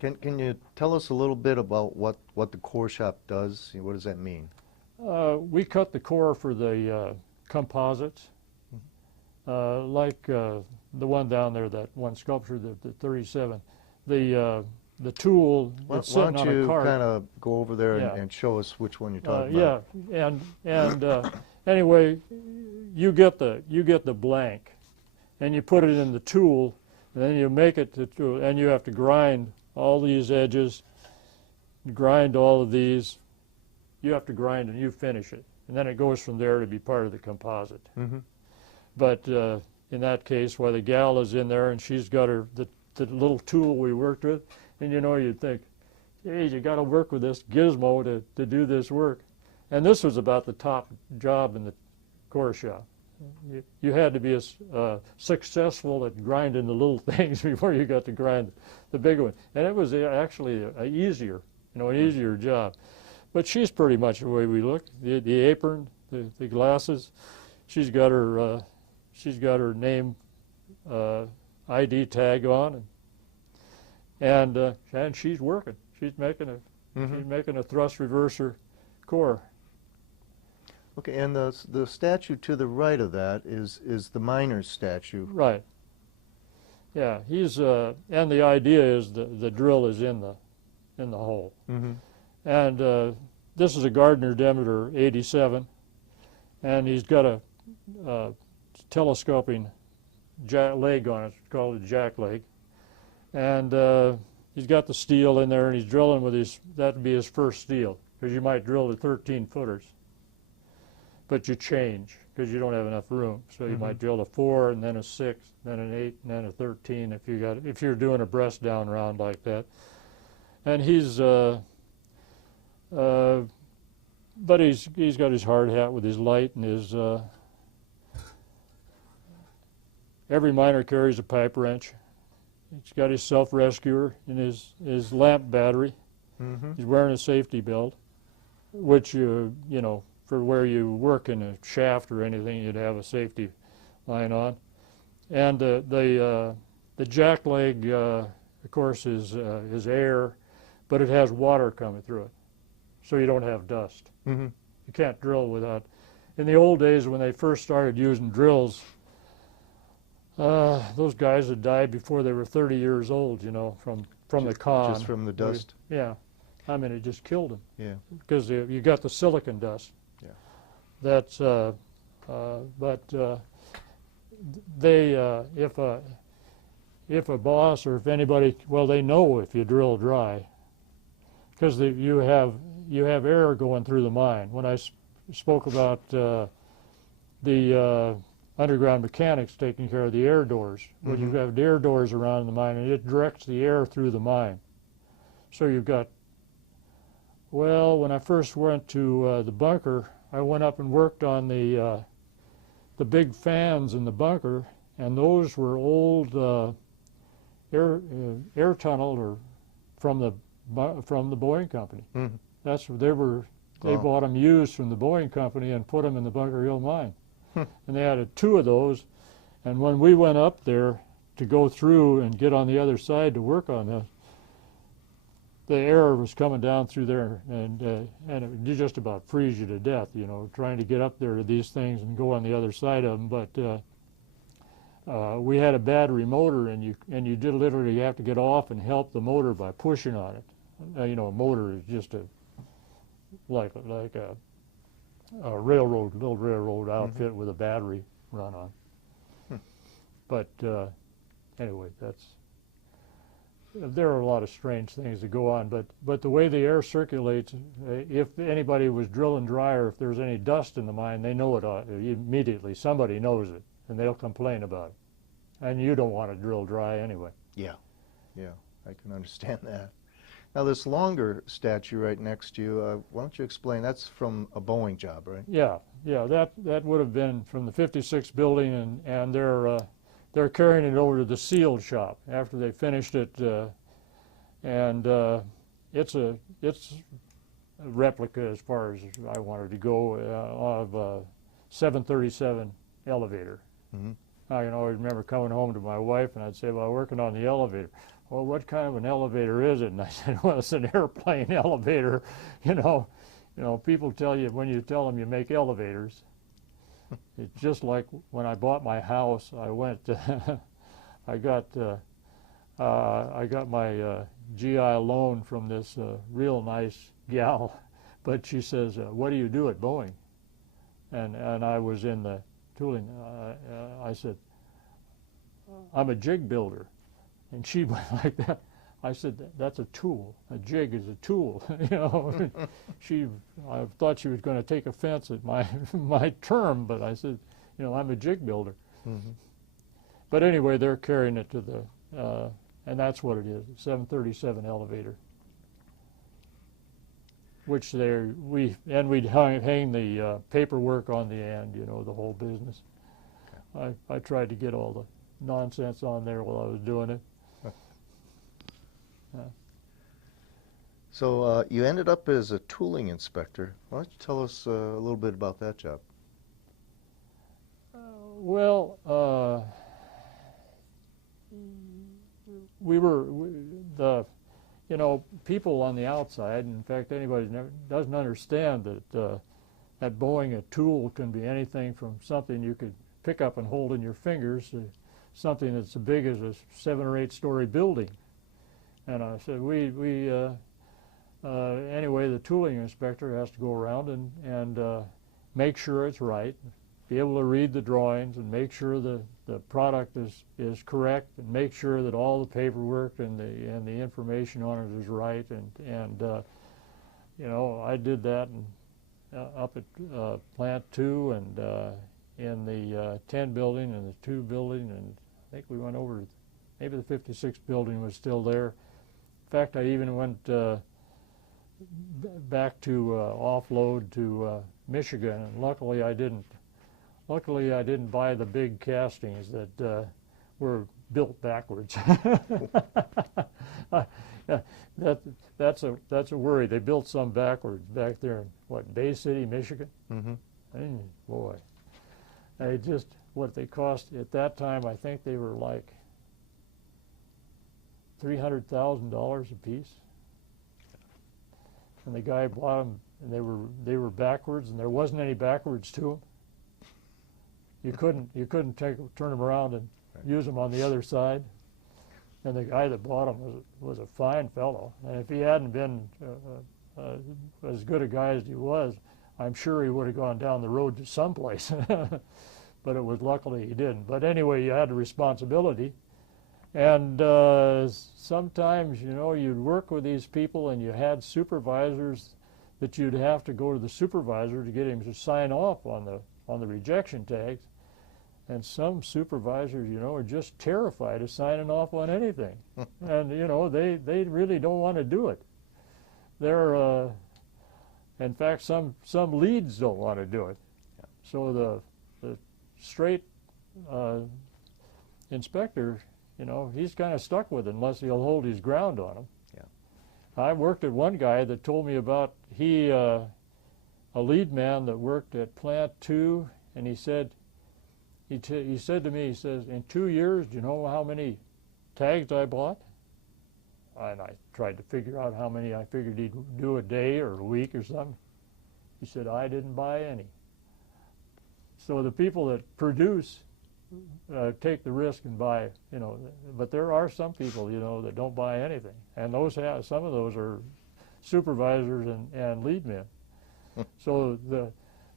Can you tell us a little bit about what the core shop does? What does that mean? We cut the core for the composites, like the one down there, that one sculpture, the 37. The tool that's Why sitting don't on a you cart. kind of go over there Yeah. and show us which one you're talking about? Yeah, and anyway, you get the blank, and you put it in the tool, and then you make it to tool, and you have to grind all these edges, grind all of these. You have to grind and you finish it, and then it goes from there to be part of the composite. Mm-hmm. But in that case, while the gal is in there and she's got the little tool we worked with, and you know, you'd think, hey, you got to work with this gizmo to do this work. And this was about the top job in the core shop. You had to be successful at grinding the little things before you got to grind the big one. And it was actually an easier job. But she's pretty much the way we look. The apron, the glasses. She's got her name ID tag on, and she's working. She's making a thrust reverser core. Okay, and the statue to the right of that is the miner's statue. Right. Yeah, and the idea is the drill is in the hole. Mm-hmm. And this is a Gardner Demeter 87, and he's got a telescoping leg on it. It's called a jack leg, and he's got the steel in there, and he's drilling with that'd be his first steel, because you might drill to 13 footers, but you change because you don't have enough room. So you might drill a 4, and then a 6, then an 8, and then a 13 if you're doing a breast down round like that. And but he's got his hard hat with his light and his. Every miner carries a pipe wrench. He's got his self-rescuer and his lamp battery. Mm-hmm. He's wearing a safety belt, which you know, for where you work in a shaft or anything, you'd have a safety line on. And the jack leg, of course, is air, but it has water coming through it, so you don't have dust. Mm-hmm. You can't drill without. In the old days, when they first started using drills, those guys had died before they were 30 years old, you know, from the con. Just from the dust? Yeah. I mean, it just killed them. Yeah. Because you got the silicon dust. Yeah. That's, but they, if a boss or if anybody, well, they know if you drill dry, because you have air going through the mine. When I spoke about the underground mechanics taking care of the air doors, well, you have air doors around the mine, and it directs the air through the mine. So you've got, well, when I first went to the bunker, I went up and worked on the big fans in the bunker, and those were old air tunnel or from the Boeing company. Mm-hmm. That's they bought them used from the Boeing company and put them in the Bunker Hill mine. And they had 2 of those, and when we went up there to go through and get on the other side to work on this, the air was coming down through there, and it would just about freeze you to death, you know, trying to get up there to these things and go on the other side of them. But we had a battery motor, and you did literally have to get off and help the motor by pushing on it. You know, a motor is just like a little railroad outfit with a battery run on. But anyway, there are a lot of strange things that go on, but the way the air circulates, if anybody was drilling dry or if there's any dust in the mine, they know it immediately. Somebody knows it, and they'll complain about it. And you don't want to drill dry anyway. Yeah, I can understand that. Now, this longer statue right next to you, why don't you explain? That's from a Boeing job, right? Yeah, that would have been from the 56 building, and they're carrying it over to the sealed shop after they finished it, and it's a replica, as far as I wanted to go, of a 737 elevator. I can always remember coming home to my wife, and I'd say, well, I'm working on the elevator. Well, what kind of an elevator is it? And I said, well, it's an airplane elevator. You know, people tell you, when you tell them you make elevators, it's just like when I bought my house, I went, I got my GI loan from this real nice gal, but she says, what do you do at Boeing? And I was in the tooling. I said, I'm a jig builder. And she went like that. I said, that's a tool. A jig is a tool. You know, I thought she was going to take offense at my term, but I said, you know, I'm a jig builder. Mm-hmm. But anyway, they're carrying it to the, and that's what it is, a 737 elevator. Which we'd hang the paperwork on the end, you know, the whole business. Okay. I tried to get all the nonsense on there while I was doing it. So you ended up as a tooling inspector. Why don't you tell us a little bit about that job? You know, people on the outside, in fact, anybody doesn't understand that at Boeing a tool can be anything from something you could pick up and hold in your fingers to something that's as big as a 7 or 8 story building. And I said, anyway, the tooling inspector has to go around and make sure it's right, be able to read the drawings and make sure the product is correct, and make sure that all the paperwork and the information on it is right. And you know, I did that up at Plant 2 and in the 10 building and the 2 building, and I think we went over, maybe the 56 building was still there. In fact, I even went back to offload to Michigan, and luckily I didn't buy the big castings that were built backwards. That's a worry. They built some backwards back there in what, Bay City, Michigan. Mm-hmm. And boy, what they cost at that time, I think they were like $300,000 a piece. And the guy bought them, and they were backwards, and there wasn't any backwards to them. You couldn't turn them around and use them on the other side. And the guy that bought them was a fine fellow. And if he hadn't been as good a guy as he was, I'm sure he would have gone down the road to someplace. But it was luckily he didn't. But anyway, you had a responsibility. And sometimes, you know, you'd work with these people and you had supervisors that you'd have to go to the supervisor to get him to sign off on the rejection tags. And some supervisors, you know, are just terrified of signing off on anything. And, you know, they really don't want to do it. They're, in fact, some leads don't want to do it. Yeah. So the straight inspector, you know, he's kind of stuck with it unless he'll hold his ground on them. Yeah. I worked at one guy that told me about, a lead man that worked at Plant 2, and he said, he said to me, he says, in 2 years, do you know how many tags I bought? And I tried to figure out how many I figured he'd do a day or a week or something. He said, I didn't buy any. So the people that produce take the risk and buy, you know, but there are some people, you know, that don't buy anything. And some of those are supervisors and lead men. So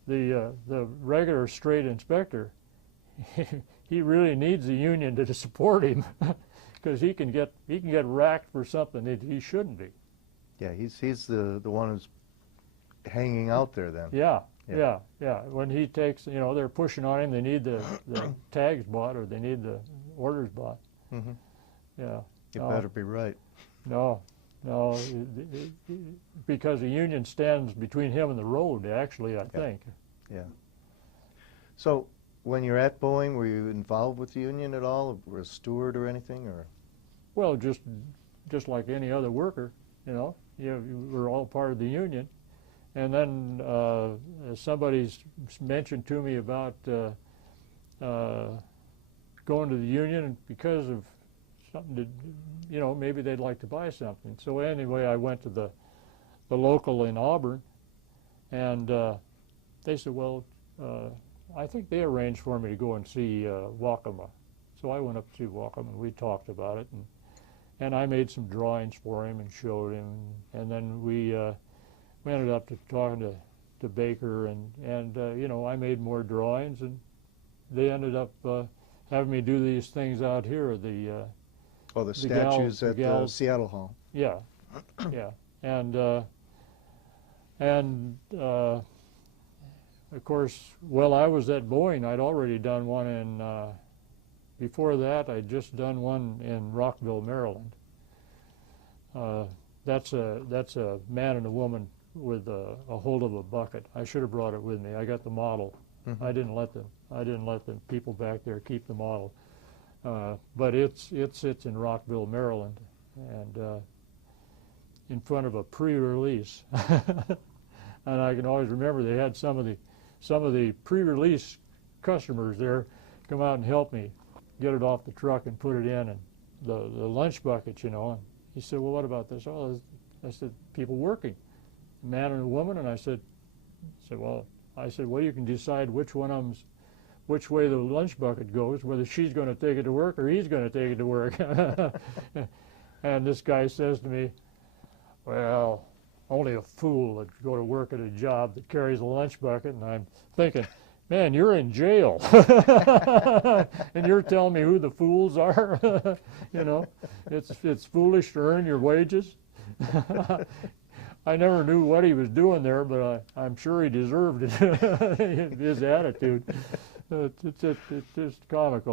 the regular straight inspector, he really needs the union to support him, because he can get racked for something that he shouldn't be. Yeah, he's the one who's hanging out there then. Yeah. When he takes, you know, they're pushing on him. They need the tags bought, or they need the orders bought. Mm-hmm. Yeah. You better be right. No, because the union stands between him and the road. Actually, I think. Yeah. So, when you're at Boeing, were you involved with the union at all, or a steward or anything, or? Well, just like any other worker, you know, we're all part of the union. And then somebody's mentioned to me about going to the union because of something to, you know, maybe they'd like to buy something. So anyway, I went to the local in Auburn, and they said, well, I think they arranged for me to go and see Waccama. So I went up to see Waccama, and we talked about it, and I made some drawings for him and showed him, and then we ended up talking to Baker, and you know, I made more drawings, and they ended up having me do these things out here. The statues at the Seattle Hall. Yeah, yeah, and of course, while I was at Boeing, I'd already done one in. Before that, I'd just done one in Rockville, Maryland. That's a man and a woman with a hold of a bucket. I should have brought it with me. I got the model. Mm-hmm. I didn't let the people back there keep the model. But it sits in Rockville, Maryland, and in front of a pre-release. And I can always remember they had some of the pre-release customers there come out and help me get it off the truck and put it in, and the lunch buckets, you know. And he said, well, what about this? Oh, I said, people working, a man and a woman. And I said, well, you can decide which one of them's, which way the lunch bucket goes, whether she's going to take it to work or he's going to take it to work. And this guy says to me, well, only a fool would go to work at a job that carries a lunch bucket. And I'm thinking, man, you're in jail. And you're telling me who the fools are? You know, it's foolish to earn your wages. I never knew what he was doing there, but I'm sure he deserved it, his attitude. It's just comical.